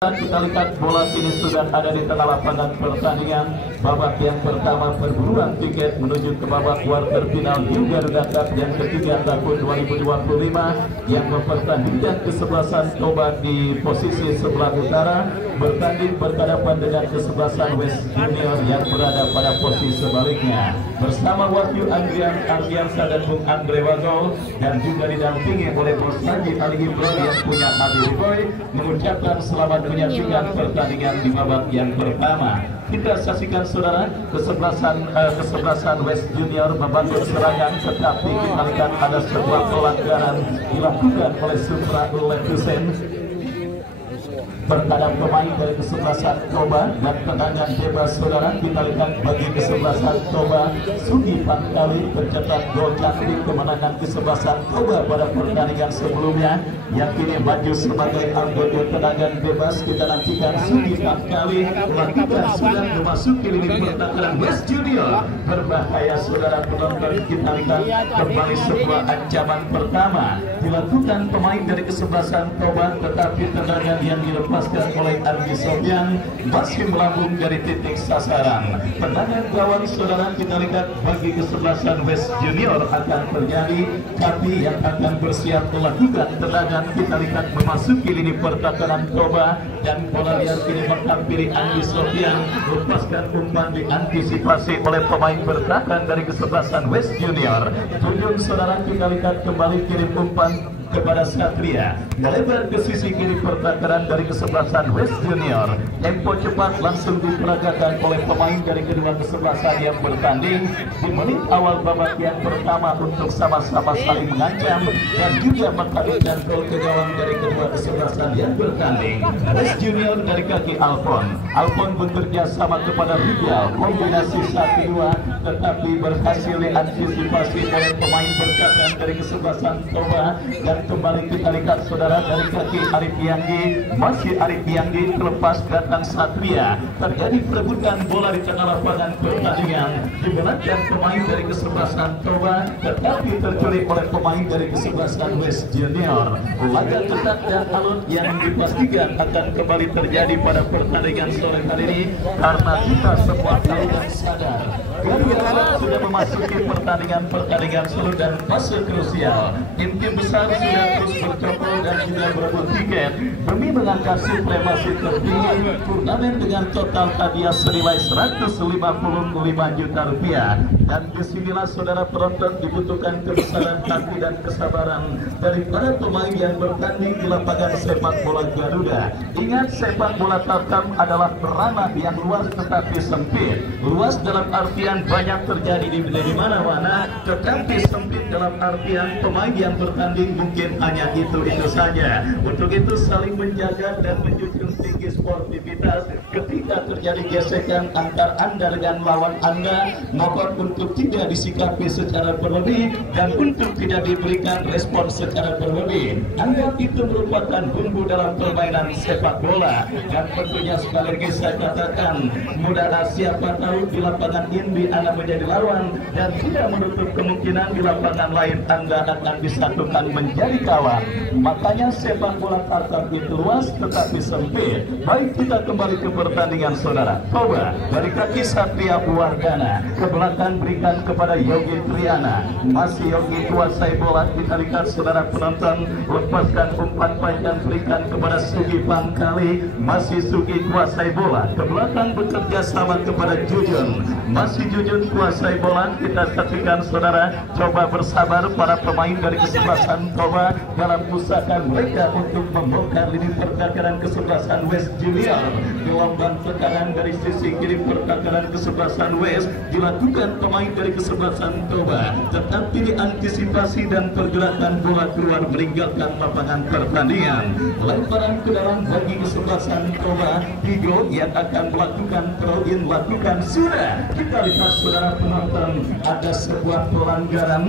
Kita lihat bola kini sudah ada di tengah lapangan pertandingan. Babak yang pertama perburuan tiket menuju ke babak quarter final Liga Garuda Cup yang ketiga tahun 2025 yang mempertandingkan kesebelasan Toba di posisi sebelah utara bertanding berhadapan dengan kesebelasan West Junior yang berada pada posisi sebaliknya. Bersama Wahyu Andriansa dan Bung Andre Wagol dan juga didampingi oleh Bos Haji Ali Imron yang punya Abi Boy mengucapkan selamat menyaksikan pertandingan di babak yang pertama. Kita saksikan saudara kesebelasan West Junior membangun serangan, tetapi kita lihat ada sebuah pelanggaran dilakukan oleh Supra Letusen terhadap pemain dari kesebelasan Toba dan tendangan bebas saudara. Kita lihat bagi kesebelasan Toba, Sugi Pangkali mencetak gol cantik kemenangan kesebelasan Toba pada pertandingan sebelumnya yang kini maju sebagai anggota tendangan bebas. Kita nantikan Sugi Pangkali melakukan sudah memasuki lini pertahanan West Junior. Berbahaya saudara penonton. Kita lihat kembali sebuah ancaman pertama dilakukan pemain dari kesebelasan Toba, tetapi tendangan yang dilepaskan oleh Ardi Sofian masih melambung dari titik sasaran. Tendangan gawang saudara kita lihat bagi kesebelasan West Junior akan terjadi, tapi yang akan bersiap melakukan tendangan kita lihat memasuki lini pertahanan Toba dan bola yang kini menghampiri Ardi Sofian. Lepaskan umpan diantisipasi oleh pemain bertahan dari kesebelasan West Junior. Tunjuk saudara kita lihat kembali kirim umpan kepada Satria, melebar ke sisi kiri pertahanan dari kesebelasan West Junior. Tempo cepat langsung diperagakan oleh pemain dari kedua kesebelasan yang bertanding di menit awal babak yang pertama untuk sama-sama saling mengancam dan juga menghadirkan gol ke gawang dari kedua kesebelasan yang bertanding. West Junior dari kaki Alfon bekerja sama kepada Rijal, kombinasi 1-2 tetapi berhasil diantisipasi oleh pemain bertahan dari kesebelasan Toba. Dan kembali kita lihat saudara dari kaki Arif Yanggi, masih Arif Yanggi terlepas datang Satria. Terjadi perebutan bola di tengah lapangan pertandingan dimenangkan pemain dari kesebelasan Toba tetapi terculik oleh pemain dari kesebelasan West Junior. Laga ketat dan alot yang dipastikan akan kembali terjadi pada pertandingan sore hari ini karena kita semua tahu dan sadar Garuda sudah memasuki pertandingan seru dan fase krusial. Tim-tim besar sudah terus bercokol dan juga berebut tiket demi mengangkat supremasi tertinggi turnamen dengan total hadiah senilai 155 juta rupiah. Dan disinilah saudara penonton dibutuhkan kebesaran hati dan kesabaran dari para pemain yang bertanding di lapangan sepak bola Garuda. Ingat, sepak bola tarkam adalah ranah yang luas tetapi sempit. Luas dalam artian banyak terjadi di mana-mana, tetapi sempit dalam artian pemain yang bertanding mungkin hanya itu saja. Untuk itu saling menjaga dan menjunjung tinggi sportivitas. Ketika terjadi gesekan antar Anda dengan lawan Anda, mohon untuk tidak disikapi secara berlebih dan untuk tidak diberikan respon secara berlebih. Anggap itu merupakan bumbu dalam permainan sepak bola. Dan tentunya sekali lagi saya katakan, mudah siapa tahu di lapangan ini Anda menjadi lawan dan tidak menutup kemungkinan di lapangan lain Anda akan disatukan menjadi kawan. Makanya sepak bola tarkam itu luas tetapi sempit. Baik, kita kembali ke pertandingan saudara. Toba dari kaki Satria Wardana ke belakang berikan kepada Yogi Triana. Masih Yogi kuasai bola. Kita lihat saudara penonton, lepaskan umpan panjang berikan kepada Sugi Pangkali. Masih Sugi kuasai bola ke belakang bekerja sama kepada Jujun. Masih Jujun kuasai bola. Kita saksikan saudara, coba bersabar para pemain dari kesebelasan Toba dalam usaha mereka untuk membongkar lini pertahanan kesebelasan West Junior. Gelombang tekanan dari sisi kiri pertahanan kesebelasan West dilakukan pemain dari kesebelasan Toba, tetapi diantisipasi dan pergerakan bola keluar meninggalkan lapangan pertandingan. Lemparan ke dalam bagi kesebelasan Toba, Higo yang akan melakukan throw-in lakukan sudah. Kita lihat saudara penonton, ada sebuah pelanggaran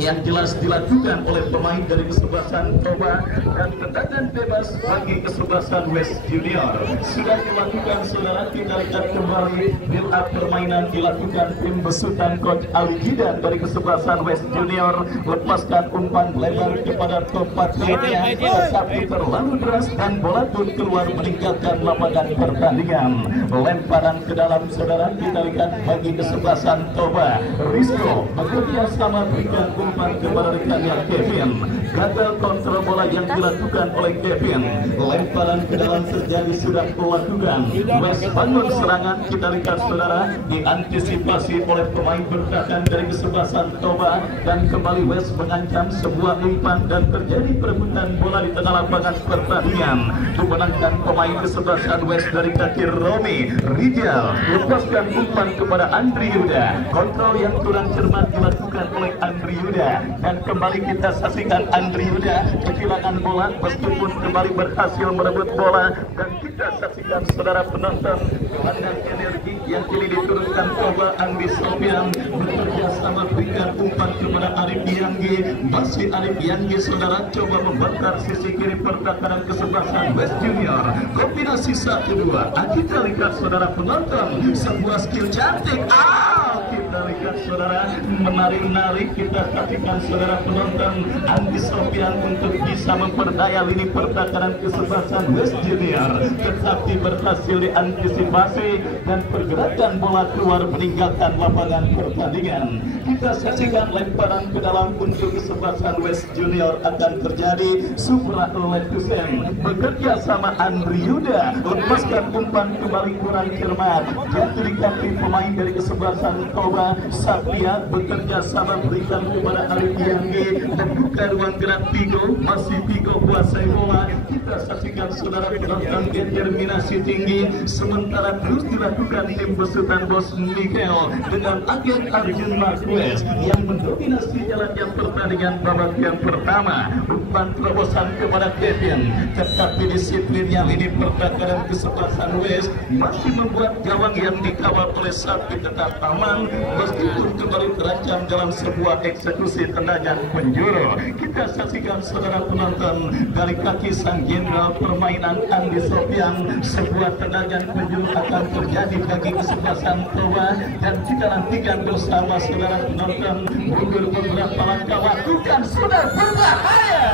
yang jelas dilakukan oleh pemain dari kesebelasan Toba, dan tendangan bebas bagi kesebelasan West Junior sudah dilakukan. Saudara, kita lihat kembali build up permainan dilakukan tim besutan Coach Ali Jidan dari kesebelasan West Junior, lepaskan umpan lebar kepada Topa Klinia, tetapi terlalu deras dan bola pun keluar meninggalkan lapangan pertandingan. Lemparan ke dalam, saudara, kita lihat bagi kesebelasan Toba. Rizko bekerja sama berikan umpan kepada rekannya Kevin, gagal kontrol bola yang dilakukan oleh Kevin. Lemparan ke dalam terjadi sudah melakukan. West bangun serangan, kita lihat saudara, diantisipasi oleh pemain bertahan dari kesebelasan Toba, dan kembali West mengancam sebuah umpan dan terjadi perebutan bola di tengah lapangan pertandingan. Dimenangkan pemain kesebelasan West dari kaki Romi Rijal, lepaskan umpan kepada Andri Yuda. Kontrol yang kurang cermat dilakukan oleh Andri Yuda, dan kembali kita saksikan Andri Yuda kehilangan bola meskipun kembali berhasil merebut bola, dan kita saksikan saudara penonton dengan energi yang kini diturunkan Toba. Andi Sofian bekerja sama berikan umpan kepada Arif Yanggi, masih Arif Yanggi saudara coba membakar sisi kiri pertahanan kesebelasan West Junior. Kombinasi 1-2, kita lihat saudara penonton sebuah skill cantik. Kita lihat saudara, menarik-narik, kita saksikan saudara penonton Andi Sofian untuk bisa memperdaya lini pertahanan kesebelasan West Junior, tetapi berhasil diantisipasi dan pergerakan bola keluar meninggalkan lapangan pertandingan. Kita saksikan lemparan ke dalam untuk kesebelasan West Junior akan terjadi. Supra Letusen bekerja sama Andri Yuda, lepaskan umpan kembali kurang cermat, jatuh di kaki pemain dari kesebelasan Toba. Satria bekerja sama berikan kepada Arif Yanggi, membuka ruang gerak Pigo, masih Pigo kuasai bola. Kita saksikan saudara penonton determinasi tinggi, sementara terus dilakukan tim besutan Bos Miguel dengan agen Arjun Marquez yang mendominasi jalannya pertandingan babak yang pertama. Umpan terobosan kepada Kevin, tetapi disiplinnya lini pertahanan kesebelasan West masih membuat gawang yang dikawal oleh Sapi tetap aman meskipun kembali terancam dalam sebuah eksekusi tendangan penjuru. Kita saksikan saudara penonton dari kaki sang jenderal permainan Andi Sofian, sebuah tendangan penjuru akan terjadi bagi kesebelasan Toba, dan kita nantikan bersama saudara penonton. Mundur beberapa langkah, lakukan sudah berbahaya.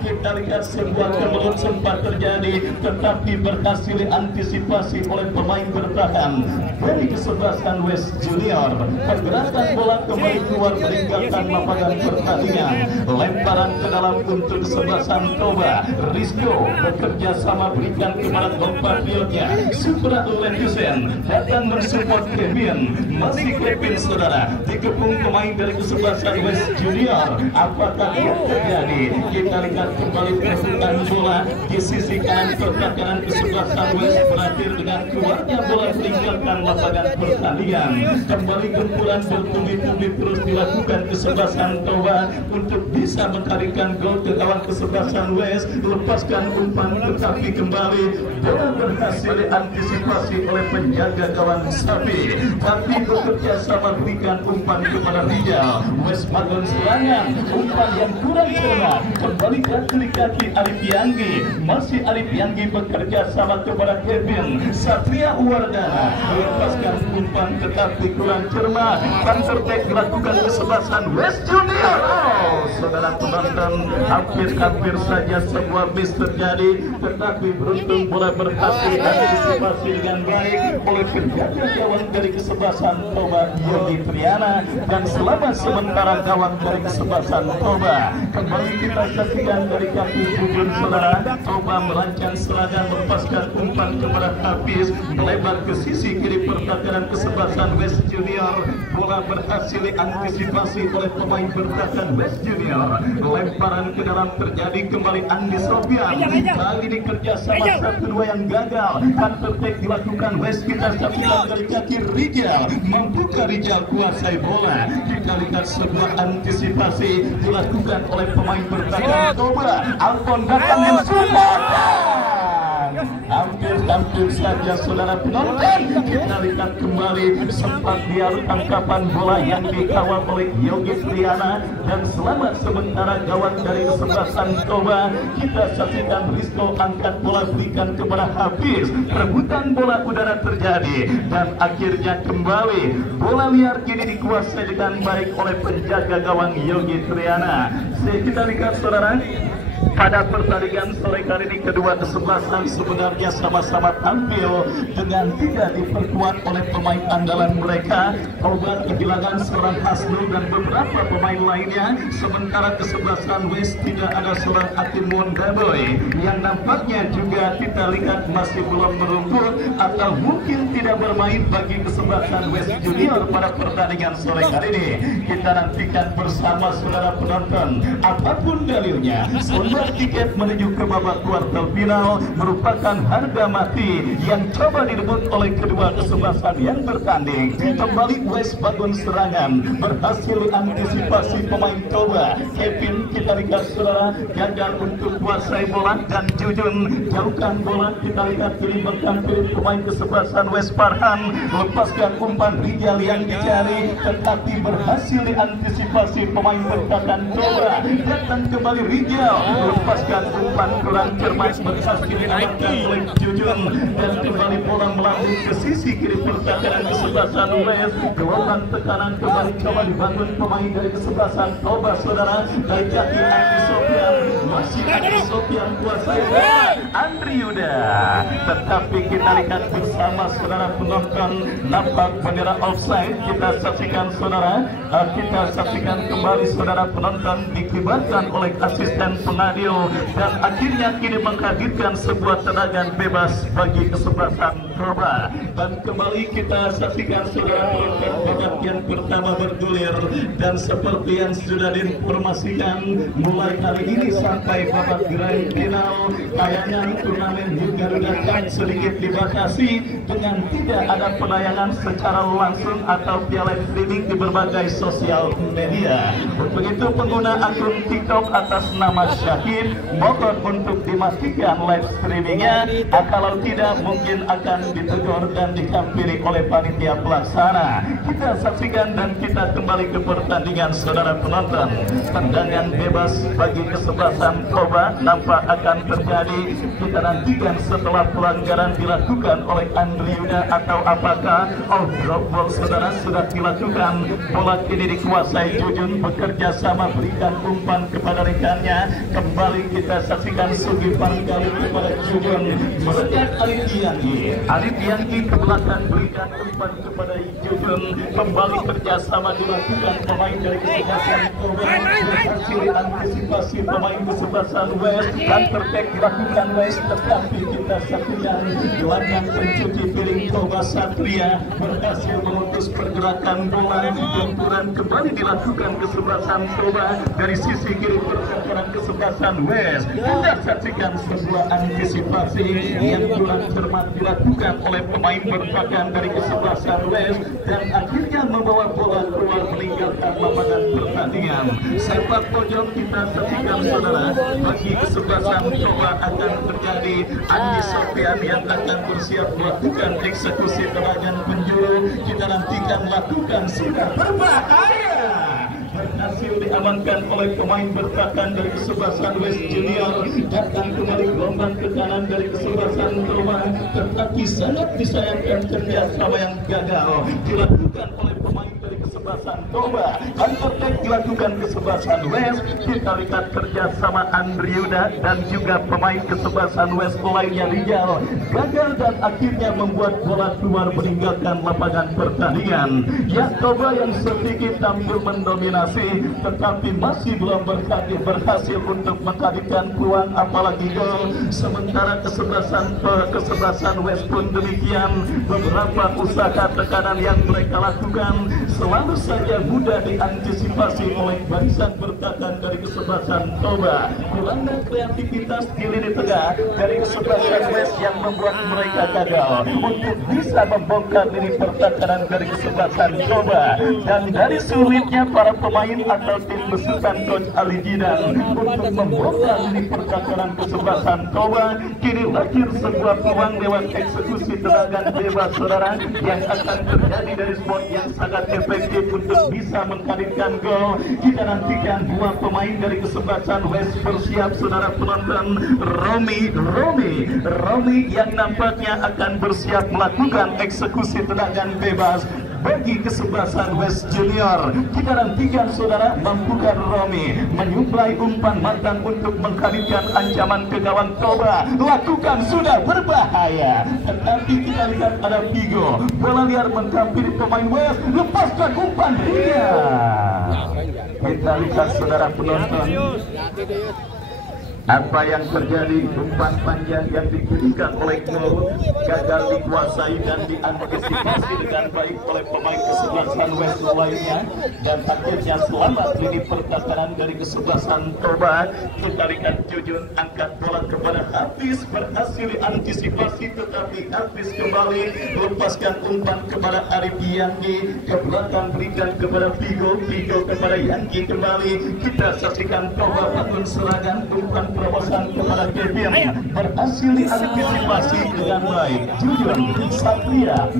Kita lihat sebuah kemelut sempat terjadi, tetapi berhasil diantisipasi oleh pemain bertahan dari kesebelasan West Junior. Pergerakan bola kembali keluar meninggalkan lapangan pertandingan. Lemparan ke dalam untuk kesebelasan Toba. Rizko bekerja sama berikan kepada compatriotnya Supra Letusen, datang mensupport Kevin, masih Kevin saudara, dikepung pemain dari kesebelasan West Junior. Apakah yang terjadi? Kita lihat kembali perebutan bola di sisi kanan pertahanan kesebelasan West, berakhir dengan keluarnya bola meninggalkan lapangan pertandingan. Kembali gempuran bertubi-tubi terus dilakukan kesebelasan Toba untuk bisa mencarikan gol ke kawan kesebelasan West. Lepaskan umpan, tetapi kembali bola berhasil diantisipasi oleh penjaga gawang Sapi, tapi bekerja sama berikan umpan kepada Rijal. West bangun serangan, umpan yang kurang cermat kembali jatuh di kaki Arif Yanggi, masih Arif Yanggi bekerja sama kepada Kevin. Satria Wardana melepaskan umpan tetapi kurang cermat. Counter-attack dilakukan kesebelasan West Junior. Saudara penonton, hampir saja sebuah miss terjadi, tetapi beruntung bola berhasil diantisipasi dengan baik oleh penjaga gawang dari kesebelasan Toba, Yodi Triana, dan selamat sementara gawang dari kesebelasan Toba. Kembali kita saksikan dari kaki Bujun saudara, Toba merancang serangan, melepaskan umpan kepada Hafiz, melebar ke sisi kiri pertahanan kesebelasan West Junior. Bola berhasil diantisipasi oleh pemain bertahan West Junior. Lemparan ke dalam terjadi, kembali Andi Sofian. Kali ini kerjasama 1-2 yang gagal. Counter-attack dilakukan West, kita saksikan dari kaki Rijal, membuka Rijal kuasai bola. Kita lihat sebuah antisipasi dilakukan oleh pemain bertahan Toba. Alton datang dan sudah hampir hampir saja saudara penonton. Kita lihat kembali sempat diadu tangkapan bola yang dikawal oleh Yogi Triana dan selamat sementara gawang dari kesebelasan Toba. Kita saksikan Rizko angkat bola berikan kepada Hafiz. Perebutan bola udara terjadi dan akhirnya kembali bola liar kini dikuasai dengan baik oleh penjaga gawang Yogi Triana. Kita lihat saudara, pada pertandingan sore kali ini kedua kesebelasan sebenarnya sama-sama tampil dengan tidak diperkuat oleh pemain andalan mereka. Toba kehilangan seorang Hasnul dan beberapa pemain lainnya, sementara kesebelasan West tidak ada seorang Atimun Daboy yang nampaknya juga kita lihat masih belum merumput atau mungkin tidak bermain bagi kesebelasan West Junior pada pertandingan sore kali ini. Kita nantikan bersama saudara penonton apapun dalilnya. Tiket menuju ke babak kuartal final merupakan harga mati yang coba direbut oleh kedua kesebelasan yang bertanding. Kembali West bangun serangan, berhasil diantisipasi pemain Toba. Kevin, kita lihat saudara, gagal untuk kuasai bola dan Jujun jauhkan bola. Kita lihat dilibatkan pemain kesebelasan West. Farhan lepaskan umpan Rijal yang dicari, tetapi berhasil diantisipasi pemain bertahan Toba. Datang kembali Rijal, lepaskan umpan kurang cermat, berhasil diamankan oleh Jujun dan kembali bola melambung ke sisi kiri pertahanan kesebelasan West. Gelombang tekanan kembali coba dibangun pemain dari kesebelasan Toba saudara. Dari kaki Andi Sofian, masih Andi Sofian kuasai Andri Yuda, tetapi kita lihat bersama saudara penonton nampak bendera offside. Kita saksikan saudara, kita saksikan kembali saudara penonton dikibarkan oleh asisten pengadil dan akhirnya kini menghadirkan sebuah tendangan bebas bagi kesebelasan Toba. Dan kembali kita saksikan saudara penonton babak yang pertama bergulir dan seperti yang sudah diinformasikan mulai hari ini sampai babak grand final tayangan turnamen Garuda Cup sedikit dibatasi dengan tidak ada penayangan secara langsung atau via live streaming di berbagai sosial media. Untuk itu pengguna akun TikTok atas nama Syahid mohon untuk dimatikan live streamingnya, kalau tidak mungkin akan ditegur dan dihampiri oleh panitia pelaksana. Kita saksikan dan kita kembali ke pertandingan saudara penonton. Tendangan bebas bagi kesebelasan Toba nampak akan terjadi. Kita nantikan setelah pelanggaran dilakukan oleh Andri Yuda atau apakah drop ball saudara sudah dilakukan. Bola kini dikuasai Jujun, bekerja sama berikan umpan kepada rekannya. Kembali kita saksikan Sugi Panggali kepada Jujun, melekat Alif Yanggi ke belakang berikan umpan kepada Jujun. Kembali kerjasama dilakukan pemain dari kesebelasan Toba, berhasil diantisipasi pemain kesebelasan West dan terbaik dilakukan West, tetapi kita saksikan gelandang pencuci piring Toba Satria berhasil memutus pergerakan bola. Benturan kembali dilakukan kesebelasan Toba dari sisi kiri pertahanan kesebelasan West. Kita saksikan sebuah antisipasi yang kurang cermat dilakukan oleh pemain bertahan dari kesebelasan West dan akhirnya membawa bola keluar meninggalkan lapangan pertandingan. Sepak pojok kita saksikan saudara, bagi kesebelasan Toba akan terjadi Andi Sofian yang akan bersiap melakukan eksekusi tendangan penjuru. Kita nantikan lakukan sudah berbahaya, berhasil diamankan oleh pemain bertahan dari kesebelasan West Junior. Datang kembali gelombang ke kanan dari kesebelasan Toba, tetapi sangat disayangkan kerjasama yang gagal dilakukan oleh pemain dari kesebelasan Toba. Undertake dilakukan kesebelasan West. Kita lihat kerjasama Andri Yuda dan juga pemain kesebelasan West lainnya Rijal gagal dan akhirnya membuat bola keluar meninggalkan lapangan pertandingan. Ya, Toba yang sedikit tampil mendominasi tetapi masih belum berhasil untuk menghadirkan peluang apalagi gol. Sementara kesebelasan West pun demikian, beberapa usaha tekanan yang mereka lakukan selalu saja mudah diantisipasi oleh barisan bertahan dari kesebelasan Toba. Kurangnya kreativitas di lini tengah dari kesebelasan West yang membuat mereka gagal untuk bisa membongkar lini pertahanan dari kesebelasan Toba. Dan dari sulitnya para pemain atau tim besutan Coach Ali Jidan untuk membongkar lini pertahanan kesebelasan Toba, kini lahir sebuah peluang lewat eksekusi tendangan bebas saudara yang akan terjadi dari spot yang sangat efektif untuk bisa menghadirkan gol. Kita nantikan dua pemain dari kesebelasan West bersiap saudara penonton. Romi yang nampaknya akan bersiap melakukan eksekusi tendangan bebas bagi kesebelasan West Junior. Kita nantikan saudara, mampukah Romi menyuplai umpan matang untuk menghadirkan ancaman ke gawang Toba. Lakukan, sudah berbahaya, tetapi kita lihat ada Vigo, bola liar menghampiri pemain West, lepaskan umpan dia. Kita lihat saudara penonton apa yang terjadi. Umpan panjang yang dikirimkan oleh Gol gagal dikuasai dan diantisipasi dengan baik oleh pemain kesebelasan West lainnya, dan akhirnya selamat lini pertahanan dari kesebelasan Toba. Kita lihat Jujun angkat bola kepada Hafiz, berhasil diantisipasi tetapi Hafiz kembali melepaskan umpan kepada Arif Yanggi, ke belakang berikan kepada Vigo kepada Yanggi kembali. Kita saksikan Toba bangun serangan, umpan terobosan kepada Kevin berhasil diantisipasi dengan baik. Jujun Satria,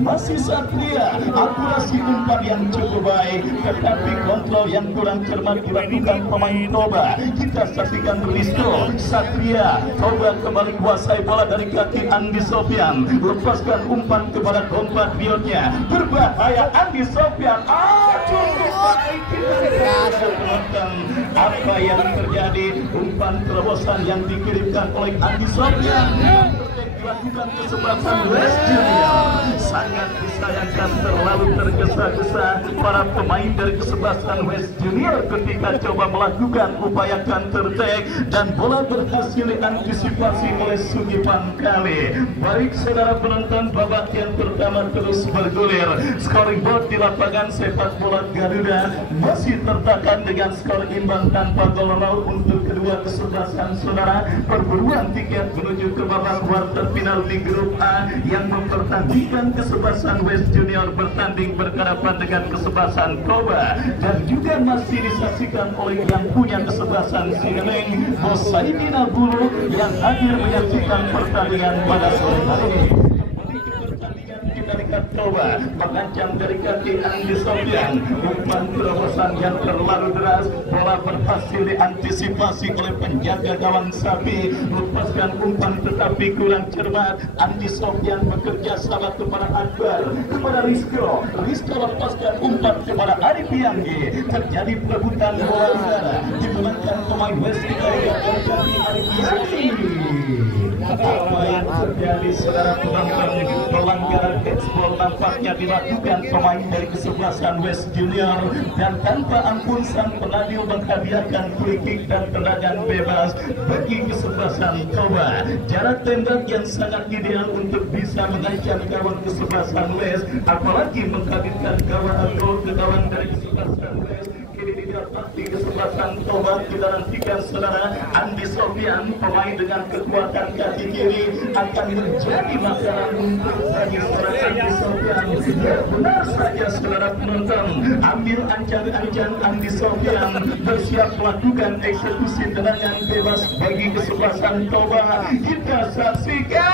akurasi umpan yang cukup baik, tetapi kontrol yang kurang cermat dilakukan pemain Toba. Kita saksikan Risto Satria, Toba kembali kuasai bola dari kaki Andi Sofian, lepaskan umpan kepada kompatriotnya, berbahaya Andi Sofian. Cukup baik. Apa yang terjadi? Umpan terobosan yang dikirimkan oleh Andi Sofian dilakukan kesebelasan West Junior. Sangat disayangkan terlalu tergesa-gesa para pemain dari kesebelasan West Junior ketika coba melakukan upaya counter attack dan bola berhasil diantisipasi oleh Sugi Pankali. Baik saudara penonton, babak yang pertama terus bergulir. Scoring board di lapangan sepak bola Garuda masih tertekan dengan skor imbang tanpa gol untuk kedua kesebelasan saudara. Perburuan tiket menuju ke babak quarter final di grup A yang mempertandingkan kesebelasan West Junior bertanding berhadapan dengan kesebelasan Toba, dan juga masih disaksikan oleh yang punya kesebelasan Sineleng, Bos Saidina Bulu yang hadir menyaksikan pertandingan pada sore hari ini. Toba mengancam dari kaki Andi Sofian, umpan terobosan yang terlalu deras, bola berhasil diantisipasi oleh penjaga gawang Sapi, lepaskan umpan tetapi kurang cermat. Andi Sofian bekerja sama kepada Akbar, kepada Rizko lepaskan umpan kepada Arif Yanggi, terjadi perebutan bola udara, dimenangkan pemain West dari Arif Yanggi. Apa yang terjadi saudara penonton? Pelanggaran handsball nampaknya dilakukan pemain dari kesebelasan West Junior, dan tanpa ampun sang penadil menghadiahkan free kick dan tendangan bebas bagi kesebelasan Toba. Jarak tembak yang sangat ideal untuk bisa mengancam gawang kesebelasan West, apalagi menghadirkan gawang atau ke gawang dari kesebelasan West. Kini didapat di kesebelasan Toba. Kita nantikan saudara, Andi Sofian, pemain dengan kekuatan kaki kiri, akan menjadi makanan untuk bagi seorang Andi Sofian. Ya, benar saja saudara penonton, ambil ancang-ancang Andi Sofian, bersiap melakukan eksekusi tendangan bebas bagi kesebelasan Toba. Kita saksikan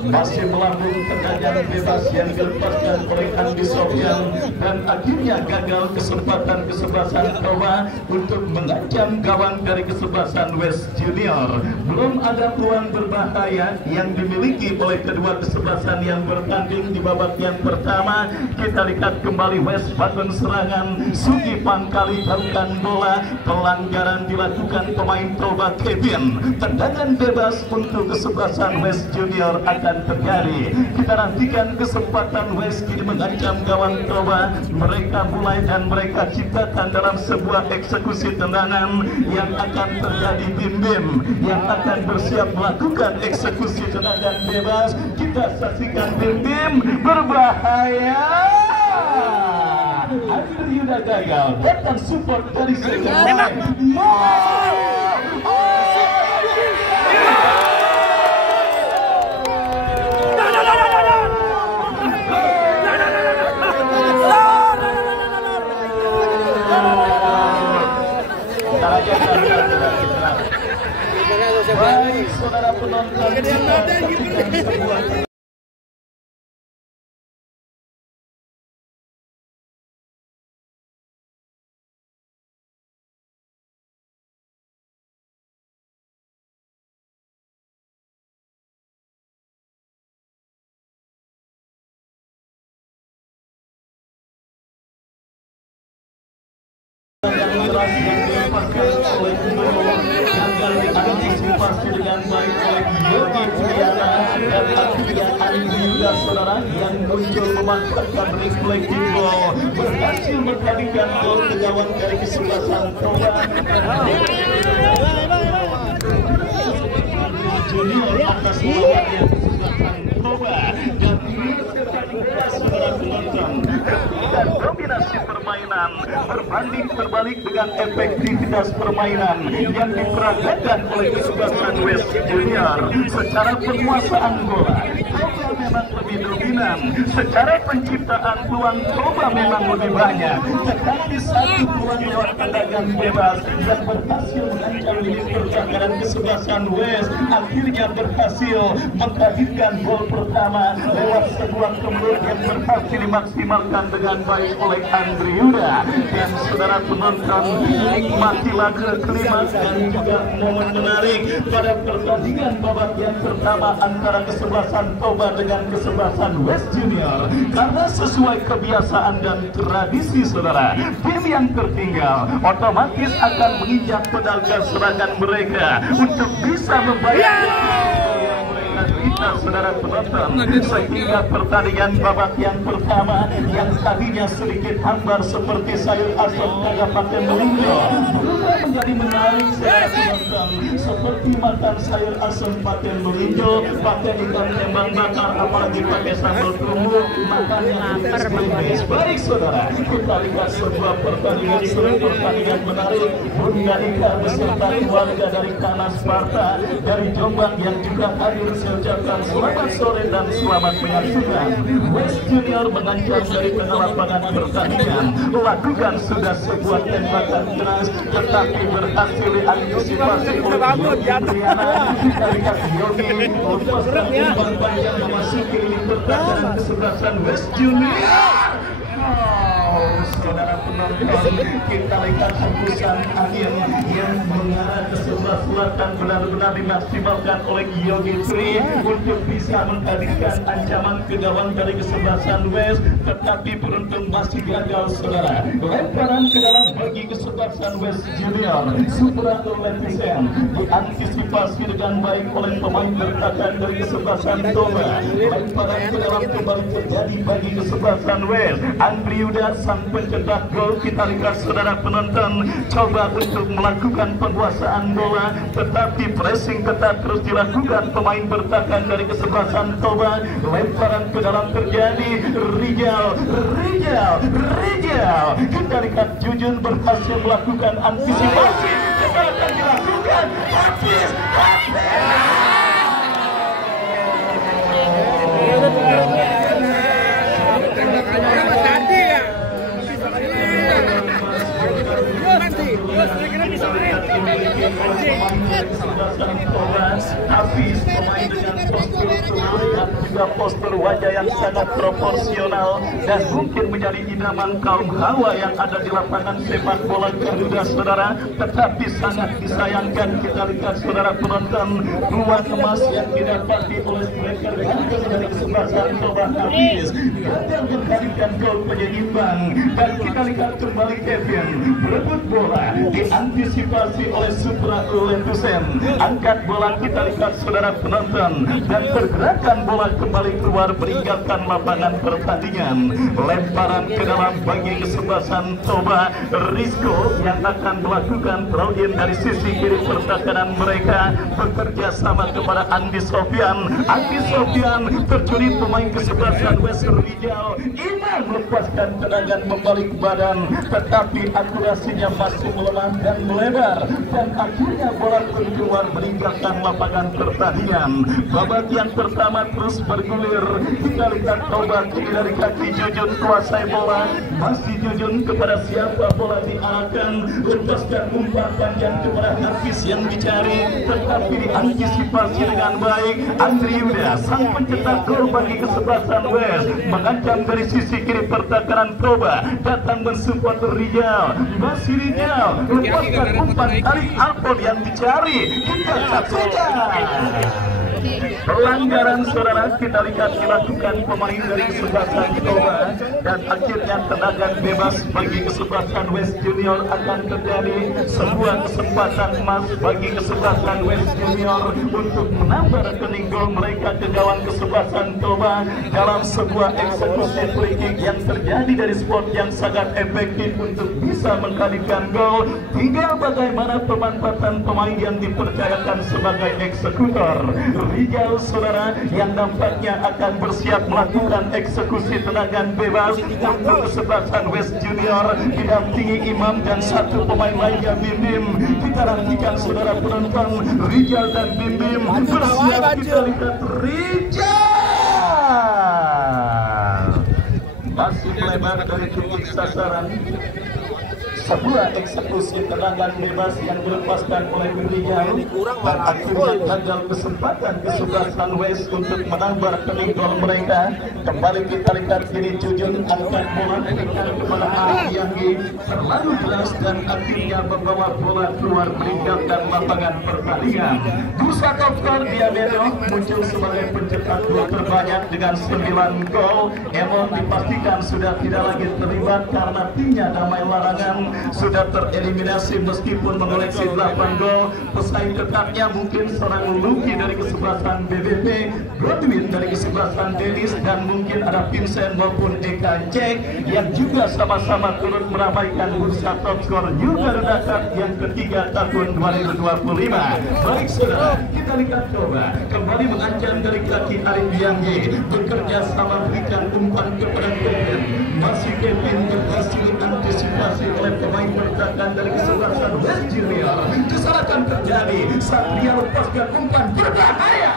masih melambung tendangan bebas yang dilepaskan oleh Andi Sofian, dan akhirnya gagal kesempatan kesebelasan Toba untuk mengancam gawang dari kesebelasan West Junior. Belum ada peluang berbahaya yang dimiliki oleh kedua kesebelasan yang bertanding di babak yang pertama. Kita lihat kembali West bangun serangan, Sugi Pankali jauhkan bola, pelanggaran dilakukan pemain Toba Kevin, tendangan bebas untuk kesebelasan West Junior akan terjadi. Kita nantikan kesempatan West kini mengancam gawang Toba. Mereka mulai dan mereka ciptakan dalam sebuah eksekusi tendangan yang akan terjadi bim-bim yang akan bersiap melakukan eksekusi tendangan bebas. Kita saksikan bim-bim berbahaya. Andri Yuda gagal, datang support dari Sejarah. Baik, saudara penonton, diantisipasi dengan baik oleh Yogi Triana dan Akhirnya Andri Yuda saudara yang muncul memanfaatkan reflecting ball berhasil mengkalikan gol ke gawang dari kesebelasan Toba. Junior atas lawannya kesebelasan Toba dan saudara penonton dan dominasi permainan berbanding terbalik dengan efektivitas permainan yang diperagakan oleh kesebelasan West Junior. Secara penguasaan bola Toba memang lebih dominan, secara penciptaan peluang Toba memang lebih banyak, tetapi satu peluang lewat tendangan bebas yang berhasil mengancam lini pertahanan kesebelasan West akhirnya berhasil menghadirkan gol pertama lewat sebuah kemur yang berhasil dimaksimalkan dengan baik oleh Andri Yuda. Dan saudara penonton, nikmati laga kelima dan juga momen menarik pada pertandingan babak yang pertama antara kesebelasan Toba dengan kesebelasan West Junior, karena sesuai kebiasaan dan tradisi saudara, tim yang tertinggal otomatis akan menginjak pedal gas serangan mereka untuk bisa membayar saudara penonton, sehingga pertandingan babak yang pertama yang tadinya sedikit hambar seperti sayur asam Kabupaten Melinjo berubah menjadi menarik saudara penonton, seperti makan sayur asam Paten Melinjo, pakai ikan tembang bakar, apalagi pakai sambal tumbuk, makannya lebih baik saudara. Kita lihat sebuah pertandingan seru, pertandingan menarik. Bunda Ika beserta keluarga dari Kana Sparta dari Jombang yang juga hadir, saya selamat sore dan selamat menyaksikan. West Junior mengancam dari tengah lapangan pertandingan, lakukan sudah sebuah tembakan keras tetapi berhasil diantisipasi oleh Yogi Triana. Kita lihat Yogi lepaskan umpan panjang memasuki lini pertahanan kesebelasan West Junior. Saudara penonton, kita lihat hembusan angin yang mengarah ke sebelah selatan benar-benar dimaksimalkan oleh Yogi Tri untuk bisa menghadirkan ancaman ke gawang dari kesebelasan West, tetapi beruntung masih gagal saudara. Lemparan ke dalam bagi kesebelasan West Junior, Supra Levisen diantisipasi dengan baik oleh pemain bertahan dari kesebelasan Toba. Lemparan ke dalam kembali terjadi bagi kesebelasan West. Andri Yuda sang pencetak gol. Kita lihat saudara penonton, coba untuk melakukan penguasaan bola, tetapi pressing ketat terus dilakukan pemain bertahan dari kesebelasan Toba. Lemparan ke dalam terjadi, Rijal. Kita lihat Jujun berhasil melakukan antisipasi, akan dilakukan habis. Habis pemain dengan postur tubuh dan juga postur wajah yang sangat proporsional dan mungkin menjadi idaman kaum hawa yang ada di lapangan sepak bola Garuda saudara, tetapi sangat disayangkan kita lihat saudara penonton, peluang emas yang didapati oleh striker dari kesebelasan Toba habis gagal menghadirkan gol penyeimbang. Dan kita lihat kembali Kevin berebut bola, diantisipasi oleh Supra Levisen, angkat bola kita lihat saudara penonton, dan pergerakan bola kembali keluar meninggalkan lapangan pertandingan. Lemparan ke dalam bagi kesebelasan Toba. Rizko yang akan melakukan throw in dari sisi kiri pertahanan mereka, bekerja sama kepada Andi Sofian. Andi Sofian tercuri pemain kesebelasan West Rijal. Iman melepaskan tendangan membalik badan, tetapi akurasinya masih melemah dan melebar, dan akhirnya bola keluar meninggalkan lapangan pertandingan. Babak yang pertama terus bergulir. Kita lihat Toba kiri dari kaki Jujun kuasai bola. Masih Jujun kepada siapa bola diarahkan, lepaskan umpan panjang kepada Hafiz yang dicari, tetapi diantisipasi dengan baik. Andri Yuda sang pencetak gol bagi kesebelasan West mengancam dari sisi kiri pertahanan Toba, datang mensupport Rijal. Masih Rijal lepaskan umpan tarik Alpon yang dicari, kita saksikan pelanggaran saudara. Kita lihat dilakukan pemain dari kesebelasan Toba, dan akhirnya tendangan bebas bagi kesebelasan West Junior akan terjadi. Sebuah kesempatan emas bagi kesebelasan West Junior untuk menambah rekening gol mereka ke gawang kesebelasan Toba dalam sebuah eksekusi free kick yang terjadi dari spot yang sangat efektif untuk bisa mengkalikan gol. Tinggal bagaimana pemanfaatan pemain yang dipercayakan sebagai eksekutor. Rijal saudara yang nampaknya akan bersiap melakukan eksekusi tendangan bebas untuk kesebelasan West Junior, didampingi Imam dan satu pemain lainnya Bim Bim. Kita nantikan saudara penonton, Rijal dan Bim Bim bersiap. Kita lihat Rijal masih melebar dari titik sasaran. Sebuah eksekusi tendangan bebas yang dilepaskan oleh Rijal, dan akhirnya gagal kesempatan kesebelasan West untuk menambah rekening gol mereka. Kembali kita lihat kini Jujun angkat bola berikan kepada Arif Yanggi, terlalu jelas dan akhirnya membawa bola keluar meninggalkan lapangan pertandingan. Bursa top skor Diabedo muncul sebagai pencetak gol terbanyak dengan 9 gol. Emon dipastikan sudah tidak lagi terlibat karena timnya Damai Larangan sudah tereliminasi meskipun mengoleksi 8 gol. Pesaing tetapnya mungkin seorang Lucky dari kesebelasan BBP, Godwin dari kesebelasan Dennis, dan mungkin ada Vincent maupun Eka Cek yang juga sama-sama turut meramaikan bursa top skor New Garuda Cup yang ketiga tahun 2025. Baik saudara, kita lihat coba kembali mengancam dari kaki Arif Yanggi, bekerja sama berikan umpan kepada Kevin. Masih Kevin berhasil antisipasi oleh pemain pertahanan dari kesebelasan West Junior. Kesalahan terjadi, Satria lepaskan umpan berbahaya.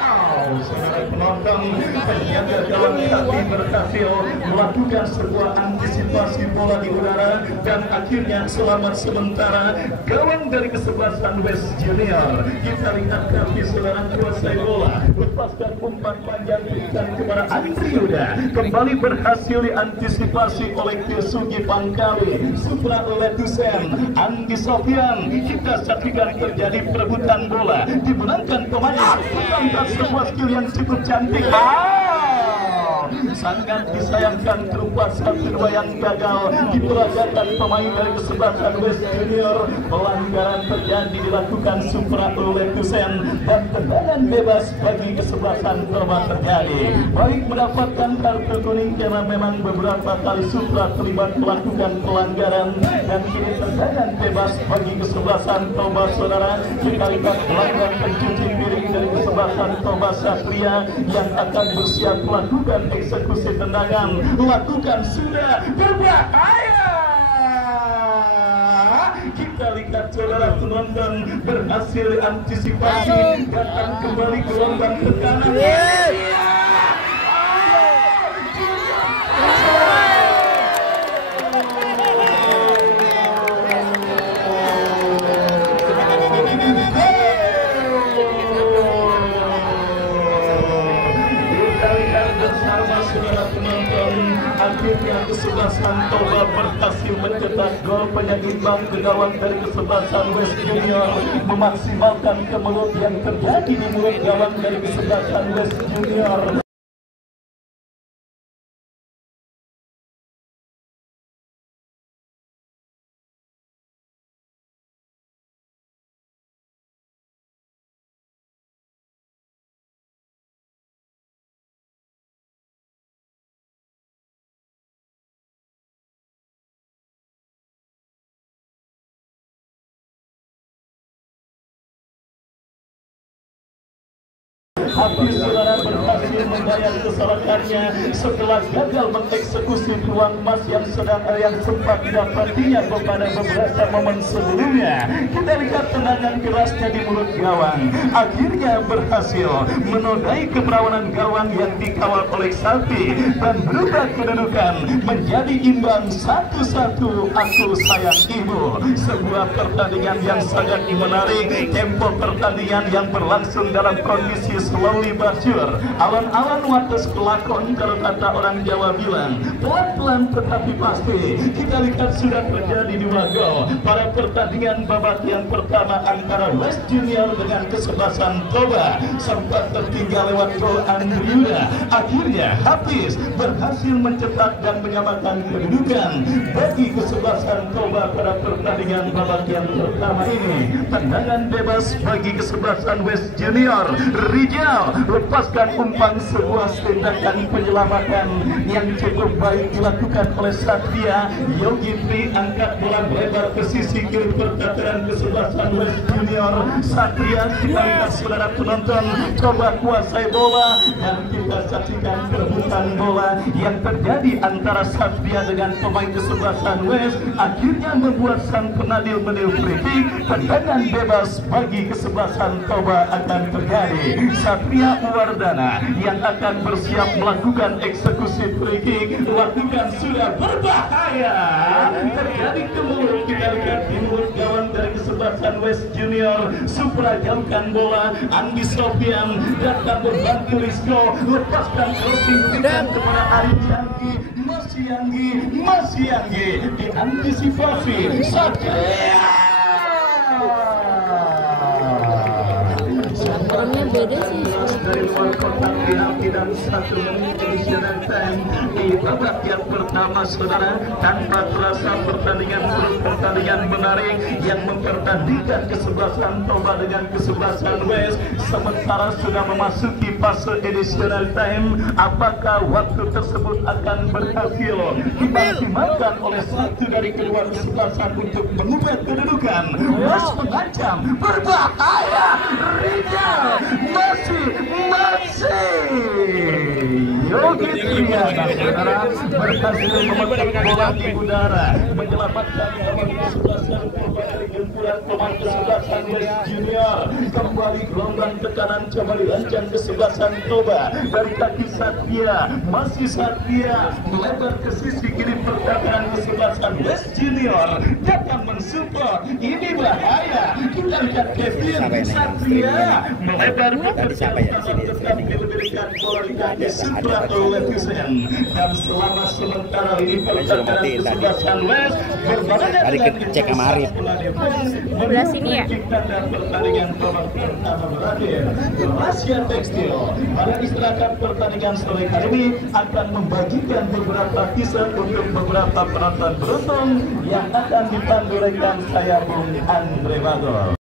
Saudara penonton, penjaga gawang kaki berhasil melakukan sebuah antisipasi bola di udara, dan akhirnya selamat sementara gawang dari kesebelasan West Junior. Kita lihat kaki saudara kuasai bola, lepaskan umpan panjang berikan kepada Andri Yuda, kembali berhasil diantisipasi oleh Kesugi Pangkali, Supra Letusen, Andi Sofian. Kita saksikan terjadi perebutan bola, dimenangkan pemain tentang sebuah skill yang cukup cantik. Sangat disayangkan berupa 1-2 yang gagal diperagakan pemain dari kesebelasan West Junior. Pelanggaran terjadi dilakukan Supra Letusen, dan tendangan bebas bagi kesebelasan Toba terjadi. Baik mendapatkan kartu kuning karena memang beberapa kali Supra terlibat melakukan pelanggaran, dan kini tendangan bebas bagi kesebelasan Toba saudara. Kita lihat pelanggaran pencuci piring dari kesebelasan Toba Satria yang akan bersiap melakukan eksekusi tendangan. Lakukan sudah berbahaya. Kita lihat saudara penonton berhasil antisipasi, datang kembali gelombang tekanan. Akhirnya kesebelasan Toba berhasil mencetak gol penyeimbang ke gawang dari kesebelasan West Junior, memaksimalkan kemelut yang terjadi di mulut gawang dari kesebelasan West Junior. Hafiz saudara berhasil membayar kesalahannya setelah gagal mengeksekusi peluang emas yang sempat didapatinya pada beberapa momen sebelumnya. Kita lihat tendangan kerasnya di mulut gawang, akhirnya berhasil menodai keperawanan gawang yang dikawal oleh Sapi dan berubah kedudukan menjadi imbang 1-1. Aku sayang ibu. Sebuah pertandingan yang sangat menarik, tempo pertandingan yang berlangsung dalam kondisi slowly but sure, awan-awan wates kelakon kalau kata orang Jawa bilang, pelan-pelan tetapi pasti. Kita lihat sudah terjadi 2 gol pada pertandingan babak yang pertama antara West Junior dengan kesebelasan Toba, sempat tertinggal lewat gol Andriuda. Akhirnya Hafiz berhasil mencetak dan menyamakan kedudukan bagi kesebelasan Toba pada pertandingan babak yang pertama ini. Tendangan bebas bagi kesebelasan West Junior. Rijal lepaskan umpan sebuah tindakan penyelamatan yang cukup baik dilakukan oleh Satria. Yogi Pri angkat bola lebar ke sisi kiri pertahanan kesebelasan West Junior. Satria, kita lihat saudara penonton, coba kuasai bola dan kita saksikan perebutan bola yang terjadi antara Satria dengan pemain kesebelasan West, akhirnya membuat sang penadil menil free kick. Tendangan bebas bagi kesebelasan Toba akan terjadi. Satria Wardana yang akan bersiap melakukan eksekusi free kick, lakukan sudah berbahaya, terjadi ke mulut. Kita lihat di mulut gawang dari kesebelasan West Junior. Supra jauhkan bola, Andi Sofian datang membantu Rizko, lepaskan crossing berikan kepada Arif Yanggi. Masih Yanggi diantisipasi Satria. Warnanya beda sih. Dari luar kotak penalti dan 1 menit additional time di babak yang pertama saudara. Tanpa terasa pertandingan menarik yang mempertandingkan kesebelasan Toba dengan kesebelasan West. Sementara sudah memasuki fase additional time, apakah waktu tersebut akan berhasil dimaksimalkan oleh satu dari kedua kesebelasan untuk mengubah kedudukan? West mengancam berbahaya. Rijal masih Yogi Triana saudara berhasil memetik bola di udara, menyelamatkan pemain kesebelasan Toba dari gempuran pemain kesebelasan West Junior. Kembali gelombang tekanan coba dirancang kesebelasan Toba dari kaki Satria. Masih Satria melebar ke sisi kiri pertahanan kesebelasan West Junior, datang mensupport. Ini bahaya. Kita lihat Kevin Satria melebar ke tetapi diberikan bola di kaki Supra oleh Vincent. Dan selama sementara ini pertandingan kesebelasan West berbeda dengan cek sama Arif. Sebelah sini ya. Dan pertandingan babak pertama berakhir. Asia Tekstil pada istirahat pertandingan sore hari ini akan membagikan beberapa kisah untuk beberapa penonton beruntung yang akan dipandu rekan saya Bung Andre Bagol.